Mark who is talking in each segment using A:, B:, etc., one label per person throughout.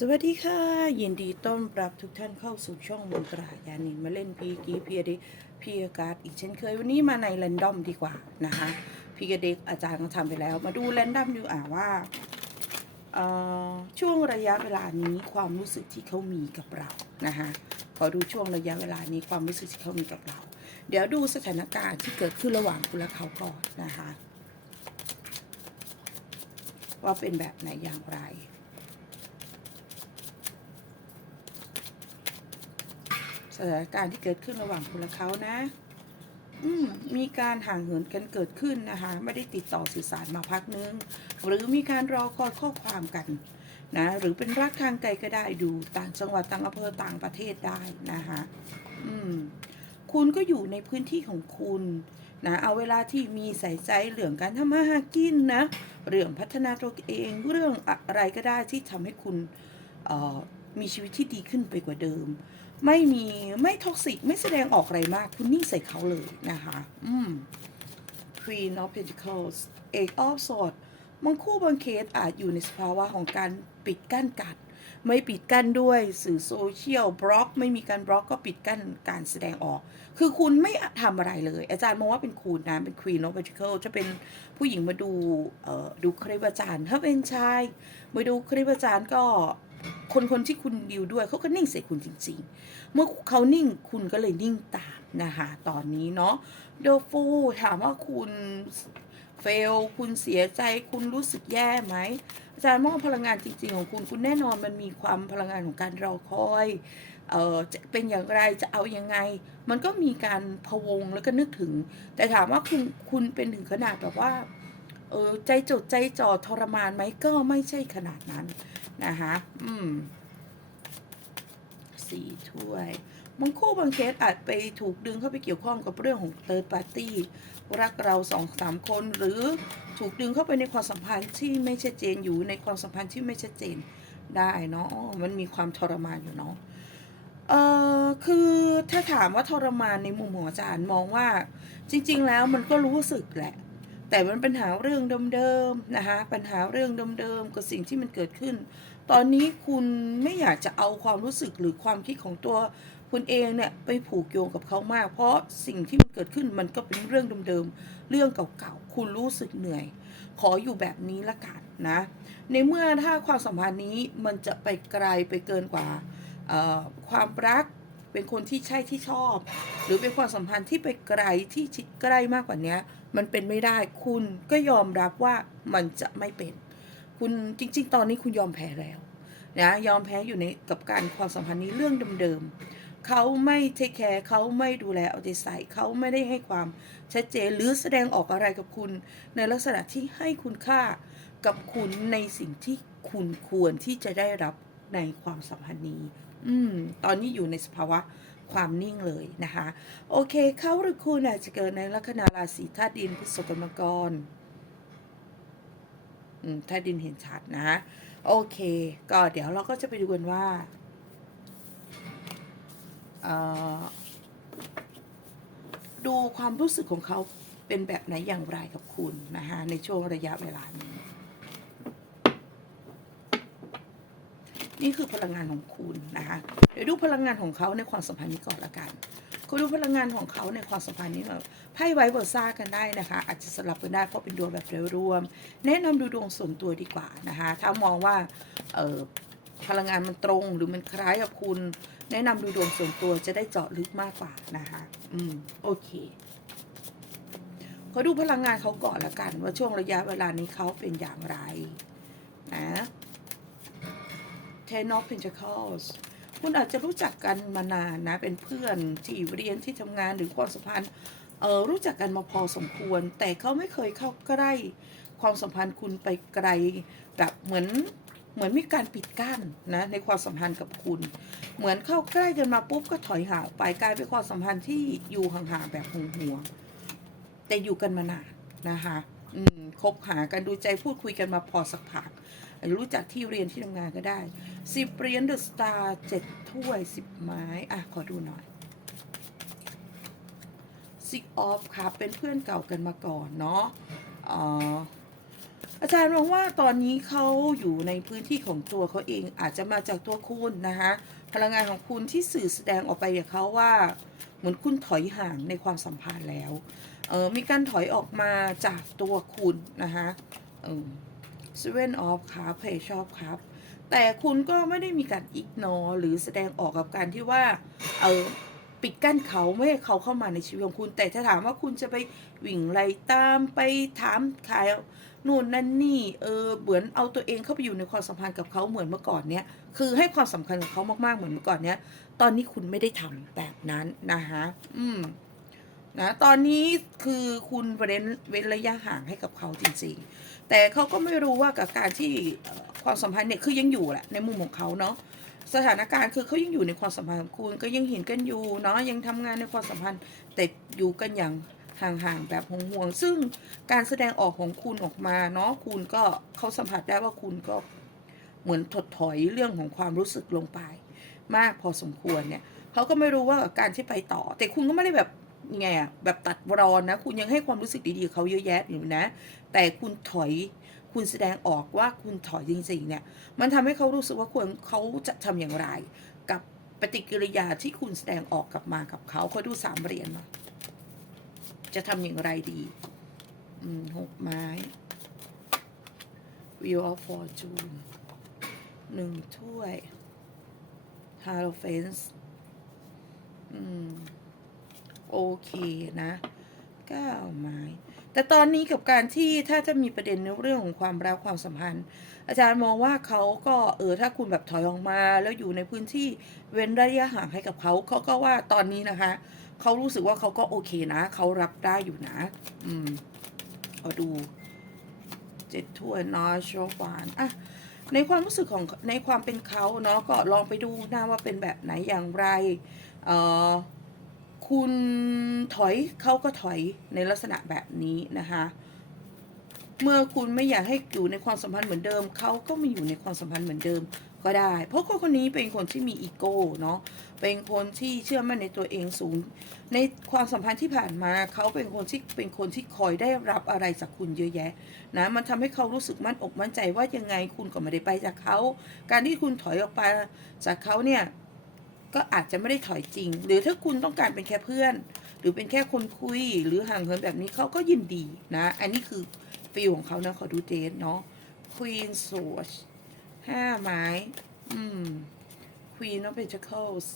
A: สวัสดีค่ะ ยินดีต้อนรับทุกท่านเข้าสู่ช่องมนตรายานินมาเล่นพีกีพีเดพีการ์ดอีกเช่นเคย วันนี้มาในแรนดอมดีกว่านะคะพีกเด็กอาจารย์ก็ทำไปแล้ว มาดูแรนดอมดูอ่าว่าช่วงระยะเวลานี้ความรู้สึกที่เขามีกับเรานะคะขอดูช่วงระยะเวลานี้ความรู้สึกที่เขามีกับเรา เดี๋ยวดูสถานการณ์ที่เกิดขึ้นระหว่างคุณและเขาก่อนนะคะว่าเป็นแบบไหนอย่างไร สถานการณ์ที่เกิดขึ้นระหว่างคุณและเขานะ อืมมีการห่างเหินกันเกิดขึ้นนะคะ ไม่ได้ติดต่อสื่อสารมาพักนึง หรือมีการรอคอยข้อความกันนะหรือเป็นรักทางไกลก็ได้ดูต่างจังหวัดต่างอำเภอต่างประเทศได้นะคะอืมคุณก็อยู่ในพื้นที่ของคุณนะเอาเวลาที่มีใส่ใจเรื่องการทำมาหากินนะเรื่องพัฒนาตัวเองเรื่องอะไรก็ได้ที่ทำให้คุณเอ่อ มีชีวิตที่ดีขึ้นไปกว่าเดิม ไม่มีไม่ท็อกซิกไม่แสดงออกอะไรมาก คุณนิ่งใส่เขาเลยนะคะ อืม Queen of Pentacles Eight of Swords บางคู่บางเคสอาจอยู่ในสภาวะของการปิดกั้นกันไม่ปิดกั้นด้วยสื่อโซเชียลบล็อก ไม่มีการบล็อกก็ปิดกั้นการแสดงออก คือคุณไม่ทำอะไรเลย อาจารย์มองว่าเป็นคุณนะเป็น Queen of Pentacles จะเป็นผู้หญิงมาดูเอ่อดูคลิปอาจารย์ ถ้าเป็นชายมาดูคลิปอาจารย์ก็ คนคนที่คุณดิวด้วยเขาก็นิ่งใส่คุณจริง ๆ เมื่อเขานิ่งคุณก็เลยนิ่งตามนะคะตอนนี้เนาะเดฟูถามว่าคุณเฟลคุณเสียใจคุณรู้สึกแย่ไหมอาจารย์มองพลังงานจริง ๆ ของคุณคุณแน่นอนมันมีความพลังงานของการรอคอยเอ่อจะเป็นอย่างไรจะเอายังไง มันก็มีการพวงแล้วก็นึกถึง แต่ถามว่าคุณคุณเป็นถึงขนาดแบบว่า ออใจจดใจจ่อทรมานไหมก็ไม่ใช่ขนาดนั้น นะคะอืมสี่ถ้วยบางคู่บางเคสอาจไปถูกดึงเข้าไปเกี่ยวข้องกับเรื่องของ third party รักเราสองสามคน หรือถูกดึงเข้าไปในความสัมพันธ์ที่ไม่ชัดเจนอยู่ในความสัมพันธ์ที่ไม่ชัดเจนได้เนาะมันมีความทรมานอยู่เนาะเออคือถ้าถามว่าทรมานในมุมของอาจารย์มองว่า จริง ๆ แล้วมันก็รู้สึกแหละ แต่มันปัญหาเรื่องเดิมๆนะคะปัญหาเรื่องเดิมๆกับสิ่งที่มันเกิดขึ้น ตอนนี้คุณไม่อยากจะเอาความรู้สึกหรือความคิดของตัวคุณเองเนี่ยไปผูกโยงกับเขามาก เพราะสิ่งที่มันเกิดขึ้นมันก็เป็นเรื่องเดิมๆเรื่องเก่าๆคุณรู้สึกเหนื่อย ขออยู่แบบนี้ละกันนะ ในเมื่อถ้าความสัมพันธ์นี้มันจะไปไกลไปเกินกว่าความรัก เป็นคนที่ใช่ที่ชอบ หรือเป็นความสัมพันธ์ที่ไปไกลที่ชิดใกล้มากกว่านี้มันเป็นไม่ได้ คุณก็ยอมรับว่ามันจะไม่เป็น คุณจริง ๆ ตอนนี้คุณยอมแพ้แล้วนะยอมแพ้อยู่ในกับการความสัมพันธ์นี้เรื่องเดิมๆเขาไม่เทคแคร์เขาไม่ดูแลเอาใจใส่เขาไม่ได้ให้ความชัดเจนหรือแสดงออกอะไรกับคุณ ในลักษณะที่ให้คุณค่ากับคุณในสิ่งที่คุณควรที่จะได้รับในความสัมพันธ์นี้ อืม ตอนนี้อยู่ในสภาวะความนิ่งเลยนะคะ โอเค เขาหรือคุณอาจจะเกิดในลัคนาราศีธาตุดินพฤษภกรมกรอืมธาตุดินเห็นชัดนะ โอเค ก็เดี๋ยวเราก็จะไปดูกันว่าดูความรู้สึกของเขาเป็นแบบไหนอย่างไรกับคุณนะคะในช่วงระยะเวลานี้ นี่คือพลังงานของคุณนะคะเดี๋ยวดูพลังงานของเขาในความสัมพันธ์นี้ก่อนละกันคุณดูพลังงานของเขาในความสัมพันธ์นี้แบบไพ่ไวเบอร์ซ่ากันได้นะคะ อาจจะสลับกันได้เพราะเป็นดวงแบบโดยรวม แนะนำดูดวงส่วนตัวดีกว่านะคะถ้ามองว่าเออพลังงานมันตรงหรือมันคล้ายกับคุณ แนะนำดูดวงส่วนตัวจะได้เจาะลึกมากกว่านะคะอืมโอเคเขาดูพลังงานเขาก่อนละกัน ว่าช่วงระยะเวลานี้เขาเป็นอย่างไรนะ Ten of Pentacles คุณอาจจะรู้จักกันมานานนะ เป็นเพื่อนที่เรียนที่ทำงานหรือความสัมพันธ์เออรู้จักกันมาพอสมควร แต่เขาไม่เคยเข้าใกล้ ความสัมพันธ์คุณไปไกลแบบเหมือนเหมือนมีการปิดกั้นนะในความสัมพันธ์กับคุณ เหมือนเข้าใกล้กันมาปุ๊บก็ถอยห่างไปกลายเป็นความสัมพันธ์ที่อยู่ห่างๆแบบห่วงๆแต่อยู่กันมานานนะคะอืมคบหากันดูใจพูดคุยกันมาพอสักพัก รู้จักที่เรียนที่ทำงานก็ได้สิบเหรียญเดอะสตาร์เจ็ดถ้วยสิบไม้ อะ ขอดูหน่อยซิกออฟครับเป็นเพื่อนเก่ากันมาก่อนเนาะอ๋ออาจารย์มองว่าตอนนี้เขาอยู่ในพื้นที่ของตัวเขาเองอาจจะมาจากตัวคุณนะคะพลังงานของคุณที่สื่อแสดงออกไปกับเขาว่า เหมือนคุณถอยห่างในความสัมพันธ์แล้ว เออมีการถอยออกมาจากตัวคุณนะคะเออ Seven of ครับเพชอบครับ แต่คุณก็ไม่ได้มีการอิกนอหรือแสดงออกกับการที่ว่า เออปิดกั้นเขาไม่ให้เขาเข้ามาในชีวิตของคุณ แต่ถ้าถามว่าคุณจะไปวิ่งไล่ตามไปถามขายนู่นนั่นนี่เออเหมือนเอาตัวเองเข้าไปอยู่ในความสัมพันธ์กับเขาเหมือนเมื่อก่อนเนี้ยคือให้ความสำคัญกับเขามากๆเหมือนเมื่อก่อนเนี้ยตอนนี้คุณไม่ได้ทำแบบนั้นนะคะอืมนะตอนนี้คือคุณเว้นเว้นระยะห่างให้กับเขาจริงๆ แต่เขาก็ไม่รู้ว่ากับการที่ความสัมพันธ์เนี่ยคือยังอยู่แหละในมุมของเขาเนาะสถานการณ์คือเขายังอยู่ในความสัมพันธ์ของคุณก็ยังเห็นกันอยู่เนาะยังทำงานในความสัมพันธ์ แต่อยู่กันอย่างห่างๆแบบห่วงๆซึ่งการแสดงออกของคุณออกมาเนาะคุณก็เขาสัมผัสได้ว่าคุณก็เหมือนถดถอยเรื่องของความรู้สึกลงไป มากพอสมควรเนี่ยเขาก็ไม่รู้ว่าการที่ไปต่อ แต่คุณก็ไม่ได้แบบ ยังไงอะแบบตัดรอนนะ คุณยังให้ความรู้สึกดีๆเขาเยอะแยะอยู่นะ แต่คุณถอยคุณแสดงออกว่าคุณถอยจริงๆเนี่ย มันทำให้เขารู้สึกว่าควรเขาจะทำอย่างไร กับปฏิกิริยาที่คุณแสดงออกกลับมากับเขาเขาดูสามเหรียญมาจะทำอย่างไรดี อืมหกไม้ Wheel of Fortune หนึ่งถ้วย h a r o p h e n t อืม โอเคนะเก้าไม้แต่ตอนนี้กับการที่ถ้าจะมีประเด็นในเรื่องของความรักความสัมพันธ์ อาจารย์มองว่าเขาก็เออถ้าคุณแบบถอยออกมา แล้วอยู่ในพื้นที่เว้นระยะห่างให้กับเขาเขาก็ว่าตอนนี้นะคะเขารู้สึกว่าเขาก็โอเคนะเขารับได้อยู่นะ อืมเอาดูเจ็ดถ้วยนอชวานอะในความรู้สึกของในความเป็นเขาเนาะก็ลองไปดูนะว่าเป็นแบบไหนอย่างไร เออ คุณถอยเขาก็ถอยในลักษณะแบบนี้นะคะ เมื่อคุณไม่อยากให้อยู่ในความสัมพันธ์เหมือนเดิมเขาก็ไมาอยู่ในความสัมพันธ์เหมือนเดิมก็ได้ เพราะคนคนนี้เป็นคนที่มีอีโก้เนาะเป็นคนที่เชื่อมั่นในตัวเองสูง ในความสัมพันธ์ที่ผ่านมาเขาเป็นคนที่เป็นคนที่คอยได้รับอะไรจากคุณเยอะแยะนะมันทำให้เขารู้สึกมั่นอกมั่นใจว่ายังไงคุณก็ไม่ได้ไปจากเขา การที่คุณถอยออกไปจากเขาเนี่ย ก็อาจจะไม่ได้ถอยจริง หรือถ้าคุณต้องการเป็นแค่เพื่อน หรือเป็นแค่คนคุย หรือห่างเหินแบบนี้เขาก็ยินดีนะ อันนี้คือฟีลของเขานะขอดูเดทเนาะ Queen Sword ห้าไม้ อืม Queen of Pentacles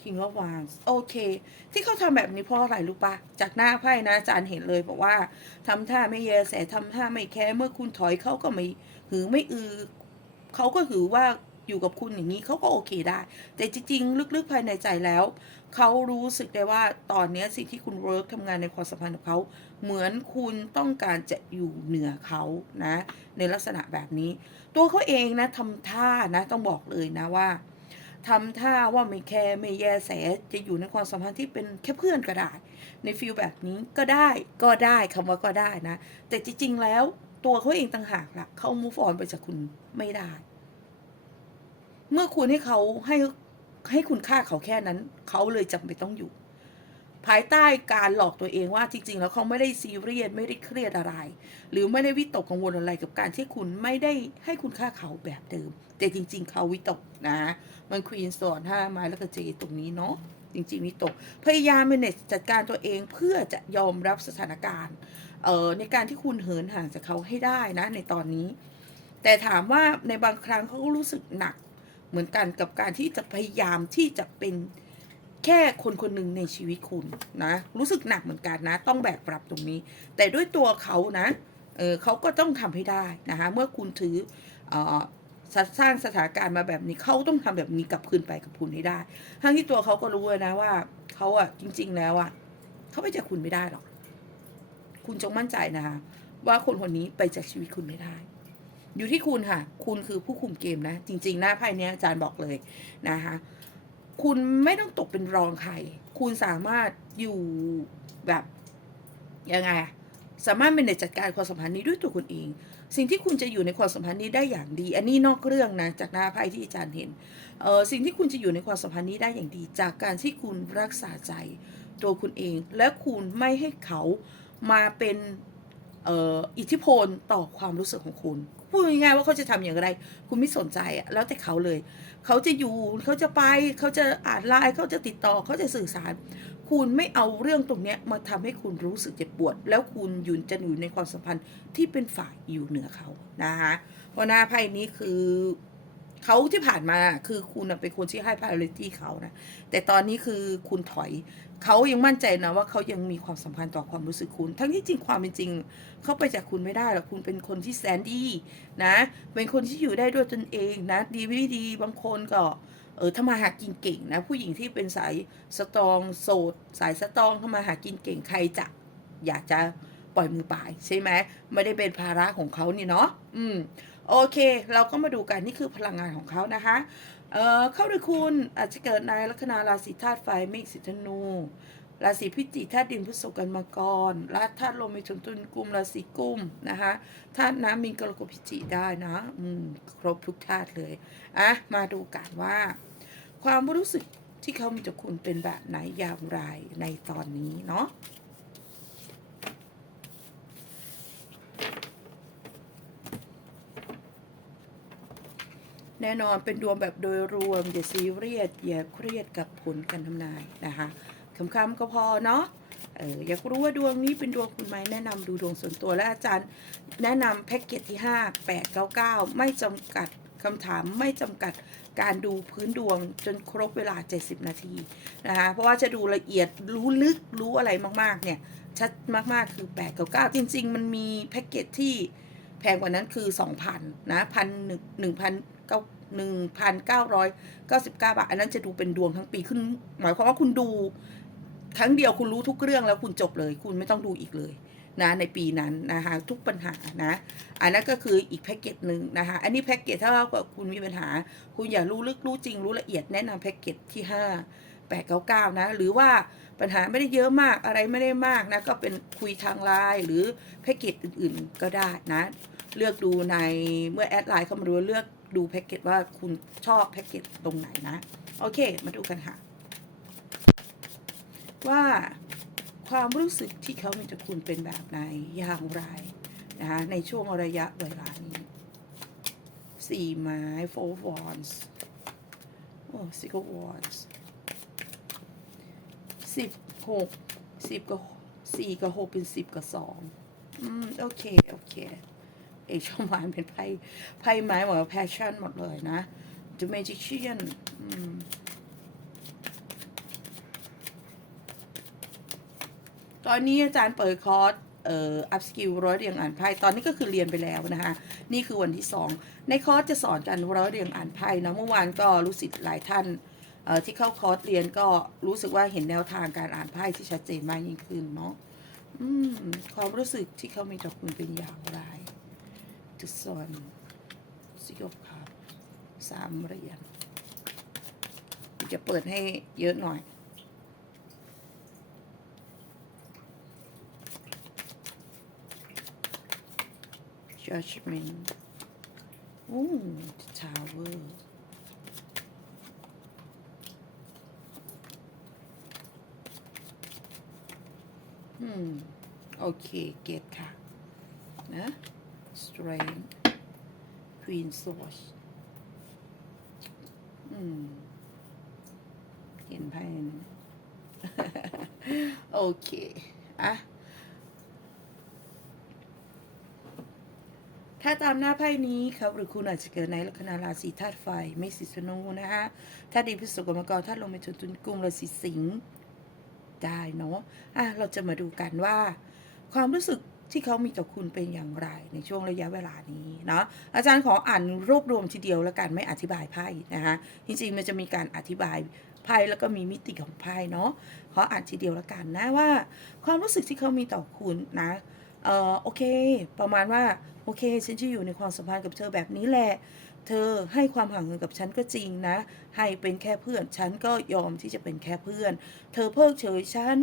A: King of Wands โอเค ที่เขาทำแบบนี้เพราะอะไรรู้ปะจากหน้าไพ่นะอาจารย์เห็นเลยบอกว่าทำท่าไม่แยแสทำท่าไม่แคร์เมื่อคุณถอยเขาก็ไม่หือไม่อือเขาก็ถือว่า อยู่กับคุณอย่างนี้เขาก็โอเคได้ แต่จริงๆ ลึกๆภายในใจแล้ว เขารู้สึกได้ว่าตอนนี้สิ่งที่คุณเวิร์กทำงานในความสัมพันธ์กับเขา เหมือนคุณต้องการจะอยู่เหนือเขานะ ในลักษณะแบบนี้ ตัวเขาเองนะทำท่านะต้องบอกเลยนะว่าทำท่าว่าไม่แคร์ไม่แยแสจะอยู่ในความสัมพันธ์ที่เป็นแค่เพื่อนก็ได้ ในฟิลแบบนี้ก็ได้ก็ได้คำว่าก็ได้นะ แต่จริงๆแล้วตัวเขาเองต่างหากล่ะเขา move on ไปจากคุณไม่ได้ เมื่อคุณให้เขาให้ให้คุณค่าเขาแค่นั้น เขาเลยจำเป็นต้องอยู่ ภายใต้การหลอกตัวเองว่าจริง ๆ แล้วเขาไม่ได้ซีเรียสไม่ได้เครียดอะไร หรือไม่ได้วิตกกังวลอะไรกับการที่คุณไม่ได้ให้คุณค่าเขาแบบเดิม แต่จริง ๆ เขาวิตกนะ มันควีนสอนห้าไม้แล้วก็เจตรงนี้เนาะจริงๆวิตก พยายาม manage จัดการตัวเองเพื่อจะยอมรับสถานการณ์เอ่อในการที่คุณเหินห่างจากเขาให้ได้นะในตอนนี้ แต่ถามว่าในบางครั้งเขาก็รู้สึกหนัก เหมือนกันกับการที่จะพยายามที่จะเป็นแค่คนคนหนึ่งในชีวิตคุณนะ รู้สึกหนักเหมือนกันนะ ต้องแบกรับตรงนี้ แต่ด้วยตัวเขานะเออเขาก็ต้องทำให้ได้นะคะเมื่อคุณถืออสร้างสถานการณ์มาแบบนี้เขาต้องทำแบบนี้กลับคืนไปกับคุณให้ได้ ทั้งที่ตัวเขาก็รู้นะว่าเขาอะจริง ๆ แล้วอะเขาไปจากคุณไม่ได้หรอก คุณจงมั่นใจนะคะว่าคนคนนี้ไปจากชีวิตคุณไม่ได้ อยู่ที่คุณค่ะ คุณคือผู้คุมเกมนะ จริง ๆ หน้าไพ่เนี้ยอาจารย์บอกเลยนะคะ คุณไม่ต้องตกเป็นรองใคร คุณสามารถอยู่แบบยังไง สามารถเป็นในจัดการความสัมพันธ์นี้ด้วยตัวคุณเอง สิ่งที่คุณจะอยู่ในความสัมพันธ์นี้ได้อย่างดี อันนี้นอกเรื่องนะ จากหน้าไพ่ที่อาจารย์เห็น เออสิ่งที่คุณจะอยู่ในความสัมพันธ์นี้ได้อย่างดี จากการที่คุณรักษาใจตัวคุณเอง และคุณไม่ให้เขามาเป็นเอ่ออิทธิพลต่อความรู้สึกของคุณ พูดง่ายๆว่าเขาจะทำอย่างไร คุณไม่สนใจอะแล้วแต่เขาเลย เขาจะอยู่เขาจะไปเขาจะอ่านไลน์เขาจะติดต่อเขาจะสื่อสาร คุณไม่เอาเรื่องตรงนี้มาทำให้คุณรู้สึกเจ็บปวด แล้วคุณยืนจะอยู่ในความสัมพันธ์ที่เป็นฝ่ายอยู่เหนือเขานะคะเพราะหน้าไพ่นี้คือ เขาที่ผ่านมาคือคุณเป็นคนที่ให้ priority เขานะแต่ตอนนี้คือคุณถอยเขายังมั่นใจนะว่าเขายังมีความสัมพันธ์ต่อความรู้สึกคุณ ทั้งที่จริงความเป็นจริงเขาไปจากคุณไม่ได้หรอกคุณเป็นคนที่แสนดีนะ เป็นคนที่อยู่ได้ด้วยตนเองนะ ดีไม่ดีบางคนก็เออทำมาหากินเก่งนะ ผู้หญิงที่เป็นสายสตรองโสดสายสตรองทำมาหากินเก่งใครจะอยากจะปล่อยมือปลายใช่ไหมไม่ได้เป็นภาระของเขานี่เนาะอืม โอเค เราก็มาดูกันนี่คือพลังงานของเขานะคะเอ่อเข้าด้วยคุณอาจจะเกิดในลัคนาราศีธาตุไฟเมษสิธนูราศีพิจิกธาตุดินพฤษภกันมาก่อนราธาตุลมมีถุนตุนกุมราศีกุมนะคะธาตุน้ำมีกรกฎพิจิได้นะอืมครบทุกธาตุเลยอะมาดูกันว่า ความรู้สึกที่เขามีต่อคุณเป็นแบบไหนอย่างไรในตอนนี้เนาะ แน่นอนเป็นดวงแบบโดยรวม อย่าซีเรียสอย่าเครียดกับผลการทำนายนะคะคำๆก็พอเนาะเอออยากรู้ว่าดวงนี้เป็นดวงคุณไหมแนะนำดูดวงส่วนตัวและอาจารย์ แนะนำแพ็กเกจที่ 5 8 9 9 ไม่จำกัดคำถามไม่จำกัดการดูพื้นดวงจนครบเวลา 70 นาทีนะคะเพราะว่าจะดูละเอียดรู้ลึกรู้อะไรมากๆเนี่ยชัดมากๆคือ 8 9 9 จริง ๆ มันมีแพ็กเกจที่แพงกว่านั้นคือ 2,000นะพันหนึ่งพัน เก้าหนึ่งพันเก้าร้อยเก้าสิบเก้าบาท อันนั้นจะดูเป็นดวงทั้งปีขึ้น หมายความว่าคุณดูครั้งเดียวคุณรู้ทุกเรื่องแล้วคุณจบเลย คุณไม่ต้องดูอีกเลยนะในปีนั้นนะคะทุกปัญหานะอันนั้นก็คืออีกแพ็กเกจหนึ่งนะคะอันนี้แพ็กเกจถ้าว่าคุณมีปัญหา คุณอยากรู้ลึกรู้จริงรู้ละเอียดแนะนำแพ็กเกจที่ห้าแปดเก้าเก้านะ หรือว่าปัญหาไม่ได้เยอะมากอะไรไม่ได้มากนะก็เป็นคุยทางไลน์หรือแพ็กเกจอื่นๆก็ได้นะ เลือกดูในเมื่อแอดไลน์เข้ามาดูเลือก ดูแพ็กเกจว่าคุณชอบแพ็กเกจตรงไหนนะ โอเค มาดูกันค่ะ ว่าความรู้สึกที่เขามีต่อคุณเป็นแบบไหนอย่างไรนะคะในช่วงระยะเวลานี้สี่ไม้ four wands โอ้ six of wands สิบหกสิบกับสี่กับหกเป็นสิบกับสองอืม โอเค โอเค อกช่องวานเป็นไพ่ไพ่ไม้หมด passion หมดเลยนะ The Magician ตอนนี้อาจารย์เปิดคอร์สเอ่อ up skill ร้อยเรียงอ่านไพ่ตอนนี้ก็คือเรียนไปแล้วนะคะนี่คือวันที่สองในคอร์สจะสอนกันร้อยเรียงอ่านไพ่นะเมื่อวานก็รู้สิทธิ์หลายท่านเอ่อที่เข้าคอร์สเรียนก็รู้สึกว่าเห็นแนวทางการอ่านไพ่ที่ชัดเจนมากยิ่งขึ้นเนาะความรู้สึกที่เขามีต่อคุณเป็นอย่างไร The Sun Six of Cups สามเหรียญจะเปิดให้เยอะหน่อย Judgment โอ้ The Tower อืม โอเค เกตค่ะ นะ Strength Queen Swords อืมเห็นไพ่นะโอเค อะ ถ้าตามหน้าไพ่นี้ครับหรือคุณอาจจะเกิดในลัคนาราศีธาตุไฟ ไม่สิธนูนะคะถ้าดีพิสุกรรมกรธาตุลมเป็นจุนตุนกุมราศีสิงห์ได้เนาะ อะ เราจะมาดูกันว่า ความรู้สึก ที่เขามีต่อคุณเป็นอย่างไรในช่วงระยะเวลานี้เนาะอาจารย์ขออ่านรวบรวมทีเดียวแล้วกันไม่อธิบายไพ่นะคะจริงๆมันจะมีการอธิบายไพ่แล้วก็มีมิติของไพ่เนาะขออ่านทีเดียวแล้วกันนะว่า ความรู้สึกที่เขามีต่อคุณนะเออโอเค ประมาณว่าโอเค ฉันจะอยู่ในความสัมพันธ์กับเธอแบบนี้แหละเธอให้ความห่างเหินกับฉันก็จริงนะ ให้เป็นแค่เพื่อน ฉันก็ยอมที่จะเป็นแค่เพื่อน เธอเพิกเฉยฉัน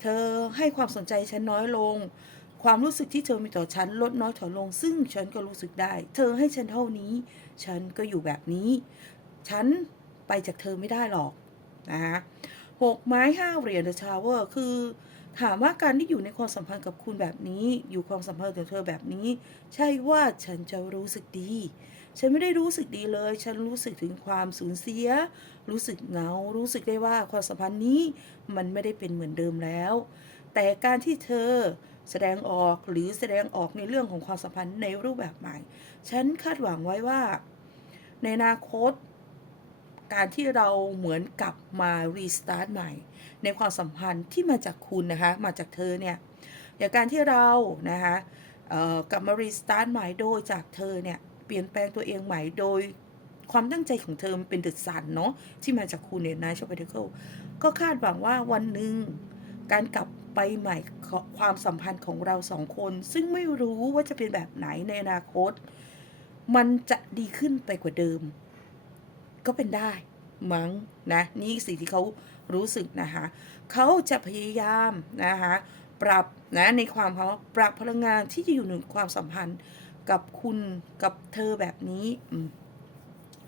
A: เธอให้ความสนใจฉันน้อยลง ความรู้สึกที่เธอมีต่อฉันลดน้อยถอยลง ซึ่งฉันก็รู้สึกได้ เธอให้ฉันเท่านี้ ฉันก็อยู่แบบนี้ ฉันไปจากเธอไม่ได้หรอกนะคะหกไม้ห้าเหรียญเดอะชาวเวอร์คือ ถามว่าการที่อยู่ในความสัมพันธ์กับคุณแบบนี้ อยู่ความสัมพันธ์กับเธอแบบนี้ ใช่ว่าฉันจะรู้สึกดี ฉันไม่ได้รู้สึกดีเลย ฉันรู้สึกถึงความสูญเสีย รู้สึกเหงา รู้สึกได้ว่าความสัมพันธ์นี้มันไม่ได้เป็นเหมือนเดิมแล้ว แต่การที่เธอ แสดงออกหรือแสดงออกในเรื่องของความสัมพันธ์ในรูปแบบใหม่ ฉันคาดหวังไว้ว่า ในอนาคต การที่เราเหมือนกลับมารีสตาร์ทใหม่ ในความสัมพันธ์ที่มาจากคุณนะคะ มาจากเธอเนี่ยอย่างการที่เรานะคะกลับมารีสตาร์ทใหม่โดยจากเธอเนี่ยเปลี่ยนแปลงตัวเองใหม่โดยความตั้งใจของเธอเป็นเดอะซันเนาะที่มาจากคุณเนี่ยนะชอปเปอร์เคิลก็คาดหวังว่าวันหนึ่งการกลับ ไปใหม่ความสัมพันธ์ของเราสองคน ซึ่งไม่รู้ว่าจะเป็นแบบไหนในอนาคต มันจะดีขึ้นไปกว่าเดิม ก็เป็นได้ มั้งนะนี่สิ่งที่เขารู้สึกนะคะเขาจะพยายามนะคะปรับนะในความเขาปรับพลังงานที่จะอยู่ในความสัมพันธ์กับคุณกับเธอแบบนี้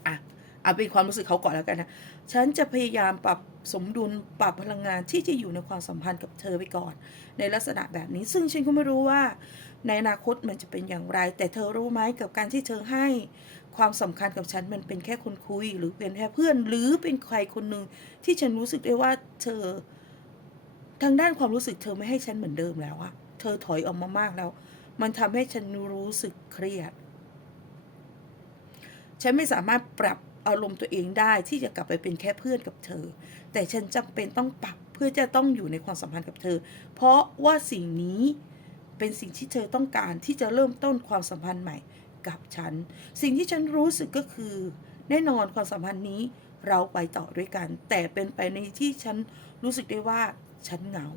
A: อะเอาเป็นความรู้สึกเขาก่อนแล้วกันนะฉันจะพยายามปรับ สมดุลปรับพลังงานที่จะอยู่ในความสัมพันธ์กับเธอไปก่อน ในลักษณะแบบนี้ ซึ่งฉันก็ไม่รู้ว่า ในอนาคตมันจะเป็นอย่างไร แต่เธอรู้ไหมกับการที่เธอให้ความสำคัญกับฉันมันเป็นแค่คนคุย หรือเป็นแค่เพื่อน หรือเป็นใครคนหนึ่งที่ฉันรู้สึกได้ว่าเธอ ทางด้านความรู้สึกเธอไม่ให้ฉันเหมือนเดิมแล้วอะเธอถอยออกมามากแล้ว มันทำให้ฉันรู้สึกเครียด ฉันไม่สามารถปรับอารมณ์ตัวเองได้ที่จะกลับไปเป็นแค่เพื่อนกับเธอ แต่ฉันจำเป็นต้องปรับเพื่อจะต้องอยู่ในความสัมพันธ์กับเธอ เพราะว่าสิ่งนี้เป็นสิ่งที่เธอต้องการที่จะเริ่มต้นความสัมพันธ์ใหม่กับฉัน สิ่งที่ฉันรู้สึกก็คือ แน่นอนความสัมพันธ์นี้เราไปต่อด้วยกัน แต่เป็นไปในที่ฉันรู้สึกได้ว่าฉันเหงา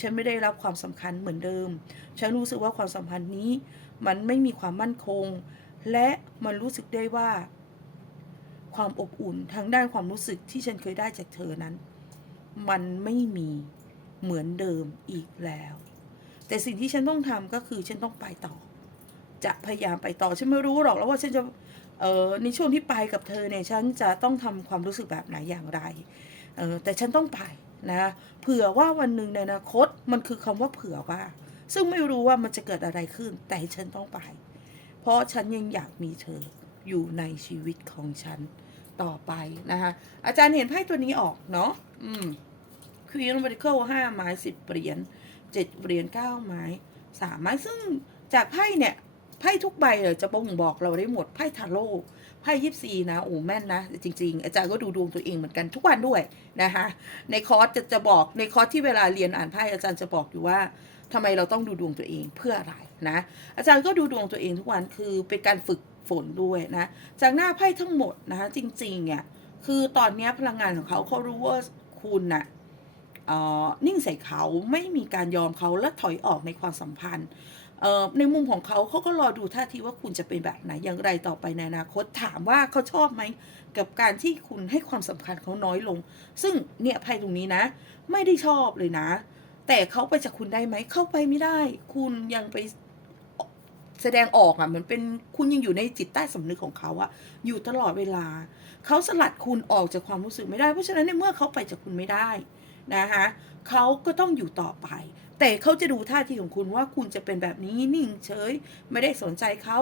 A: ฉันไม่ได้รับความสำคัญเหมือนเดิม ฉันรู้สึกว่าความสัมพันธ์นี้ มันไม่มีความมั่นคง และมันรู้สึกได้ว่า ความอบอุ่นทางด้านความรู้สึกที่ฉันเคยได้จากเธอนั้น มันไม่มีเหมือนเดิมอีกแล้ว แต่สิ่งที่ฉันต้องทำก็คือฉันต้องไปต่อ จะพยายามไปต่อฉันไม่รู้หรอกแล้วว่าฉันจะเออในช่วงที่ไปกับเธอเนี่ยฉันจะต้องทำความรู้สึกแบบไหนอย่างไรเออแต่ฉันต้องไปนะเผื่อว่าวันหนึ่งในอนาคตมันคือคำว่าเผื่อว่า ซึ่งไม่รู้ว่ามันจะเกิดอะไรขึ้น แต่ฉันต้องไป เพราะฉันยังอยากมีเธออยู่ในชีวิตของฉัน ต่อไปนะคะอาจารย์เห็นไพ่ตัวนี้ออกเนาะอืมควีนบริเคิลห้าไม้สิบเหรียญเจ็ดเหรียญเก้าไม้สามไม้ซึ่งจากไพ่เนี่ยไพ่ทุกใบเลยจะบ่งบอกเราได้หมดไพ่ทาโร่ไพ่ยิปซีนะโอ้แม่นนะ จริง ๆ อาจารย์ก็ดูดวงตัวเองเหมือนกันทุกวันด้วยนะคะในคอร์สจะจะบอกในคอร์สที่เวลาเรียนอ่านไพ่อาจารย์จะบอกอยู่ว่าทำไมเราต้องดูดวงตัวเองเพื่ออะไรนะ อาจารย์ก็ดูดวงตัวเองทุกวันคือเป็นการฝึก ฝนด้วยนะ จากหน้าไพ่ทั้งหมดนะคะจริงๆเนี่ยคือตอนนี้พลังงานของเขาเขารู้ว่าคุณน่ะเอ่อนิ่งใส่เขาไม่มีการยอมเขาและถอยออกในความสัมพันธ์ในมุมของเขาเขาก็รอดูท่าทีว่าคุณจะเป็นแบบไหนอย่างไรต่อไปในอนาคตถามว่าเขาชอบไหมกับการที่คุณให้ความสำคัญเขาน้อยลง ซึ่งเนี่ยไพ่ตรงนี้นะ ไม่ได้ชอบเลยนะ แต่เขาไปจากคุณได้ไหมเข้าไปไม่ได้ คุณยังไป แสดงออกอะเหมือนเป็นคุณยังอยู่ในจิตใต้สำนึกของเขาอะอยู่ตลอดเวลา เขาสลัดคุณออกจากความรู้สึกไม่ได้ เพราะฉะนั้นในเมื่อเขาไปจากคุณไม่ได้นะคะเขาก็ต้องอยู่ต่อไป แต่เขาจะดูท่าทีของคุณว่าคุณจะเป็นแบบนี้นิ่งเฉย ไม่ได้สนใจเขา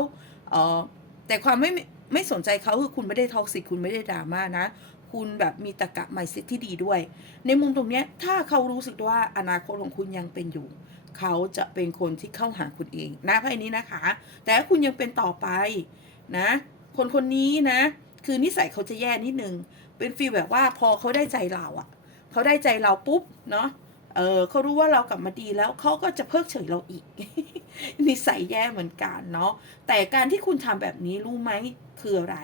A: เออแต่ความไม่ไม่สนใจเขาคือคุณไม่ได้ท็อกซิกคุณไม่ได้ดราม่านะคุณแบบมีตะกะไมซิตที่ดีด้วย ในมุมตรงเนี้ยถ้าเขารู้สึกว่าอนาคตของคุณยังเป็นอยู่ เขาจะเป็นคนที่เข้าหาคุณเองนะไพ่นี้นะคะ แต่คุณยังเป็นต่อไปนะ คนคนนี้นะ คือนิสัยเขาจะแย่นิดนึง เป็นฟีลแบบว่าพอเขาได้ใจเราอะเขาได้ใจเราปุ๊บเนาะเออเขารู้ว่าเรากลับมาดีแล้วเขาก็จะเพิกเฉยเราอีก นิสัยแย่เหมือนกันเนาะแต่การที่คุณทำแบบนี้รู้ไหมคืออะไร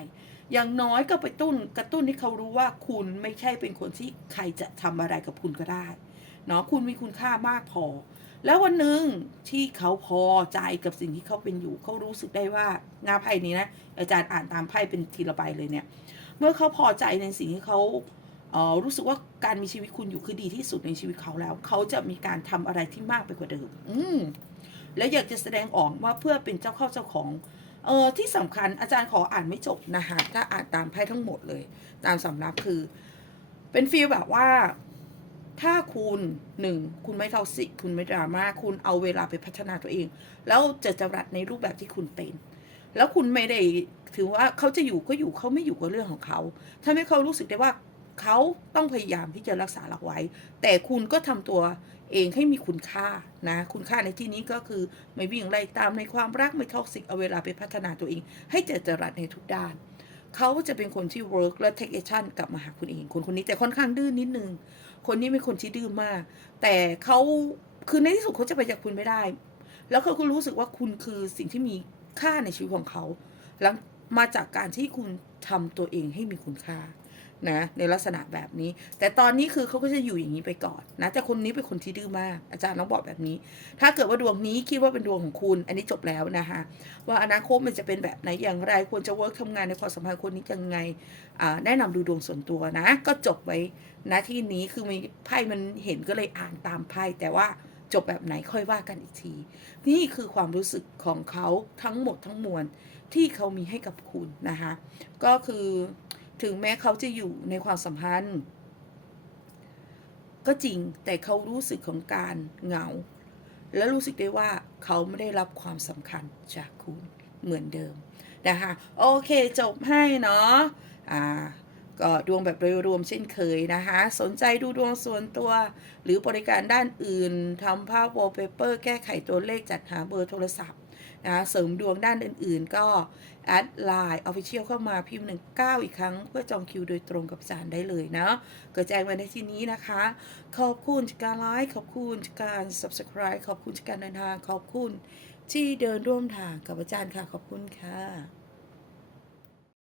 A: อย่างน้อยก็ไปตุ้นกระตุ้นให้เขารู้ว่าคุณไม่ใช่เป็นคนที่ใครจะทำอะไรกับคุณก็ได้เนาะคุณมีคุณค่ามากพอ แล้ววันหนึ่งที่เขาพอใจกับสิ่งที่เขาเป็นอยู่ เขารู้สึกได้ว่า งาไพ่นี้นะ อาจารย์อ่านตามไพ่เป็นทีละใบเลยเนี่ย เมื่อเขาพอใจในสิ่งที่เขาเออรู้สึกว่าการมีชีวิตคุณอยู่คือดีที่สุดในชีวิตเขาแล้ว เขาจะมีการทำอะไรที่มากไปกว่าเดิม อืมแล้วอยากจะแสดงออกว่าเพื่อเป็นเจ้าเข้าเจ้าของเออที่สำคัญอาจารย์ขออ่านไม่จบนะคะถ้าอ่านตามไพ่ทั้งหมดเลย ตามสำรับคือ เป็นฟีลแบบว่า ถ้าคุณหนึ่งคุณไม่เทาสิคุณไม่ดราม่าคุณเอาเวลาไปพัฒนาตัวเอง แล้วจะจรัสในรูปแบบที่คุณเป็น แล้วคุณไม่ได้ถือว่าเขาจะอยู่ก็อยู่เขาไม่อยู่ก็เรื่องของเขาทำให้เขารู้สึกได้ว่าเขาต้องพยายามที่จะรักษาหลักไว้ แต่คุณก็ทำตัวเองให้มีคุณค่านะ คุณค่าในที่นี้ก็คือไม่วิ่งไล่ตามในความรักไม่ท็อกซิกเอาเวลาไปพัฒนาตัวเอง ให้เจริญจรัสในทุกด้าน เขาจะเป็นคนที่ work และ take action กลับมาหาคุณเอง คนคนนี้แต่ค่อนข้างดื้อนนิดนึง คนนี้เป็นคนที่ดื้อมาก แต่เขาคือในที่สุดเขาจะไปจากคุณไม่ได้ แล้วเขาก็รู้สึกว่าคุณคือสิ่งที่มีค่าในชีวิตของเขาหลังมาจากการที่คุณทำตัวเองให้มีคุณค่า นะในลักษณะแบบนี้ แต่ตอนนี้คือเขาก็จะอยู่อย่างนี้ไปก่อนนะแต่คนนี้เป็นคนที่ดื้อมาก อาจารย์ต้องบอกแบบนี้ ถ้าเกิดว่าดวงนี้คิดว่าเป็นดวงของคุณ อันนี้จบแล้วนะคะว่าอนาคตมันจะเป็นแบบไหนอย่างไรควรจะเวิร์กทำงานในความสัมพันธ์คนนี้ยังไงแนะนำดูดวงส่วนตัวนะ ก็จบไว้ณที่นี้คือมีไพ่มันเห็นก็เลยอ่านตามไพ่แต่ว่าจบแบบไหนค่อยว่ากันอีกที นี่คือความรู้สึกของเขาทั้งหมดทั้งมวลที่เขามีให้กับคุณนะคะก็คือ ถึงแม้เขาจะอยู่ในความสัมพันธ์ ก็จริงแต่เขารู้สึกของการเหงา และรู้สึกได้ว่าเขาไม่ได้รับความสำคัญจากคุณเหมือนเดิมนะคะโอเคจบให้เนาะอ่าก็ดวงแบบโดยรวมเช่นเคยนะคะ สนใจดูดวงส่วนตัว หรือบริการด้านอื่นทำภาพ wallpaper แก้ไขตัวเลขจัดหาเบอร์โทรศัพท์ นะเสริมดวงด้านอื่นๆ ก็แอดไลน์ออฟฟิเชียลเข้ามาพิมพ์หนึ่งเก้าอีกครั้ง เพื่อจองคิวโดยตรงกับอาจารย์ได้เลยเนาะก็แจ้งมาในที่นี้นะคะ ขอบคุณจากการไลค์ขอบคุณจากการ subscribe ขอบคุณจากการเดินทาง ขอบคุณที่เดินร่วมทางกับอาจารย์ค่ะ ขอบคุณค่ะ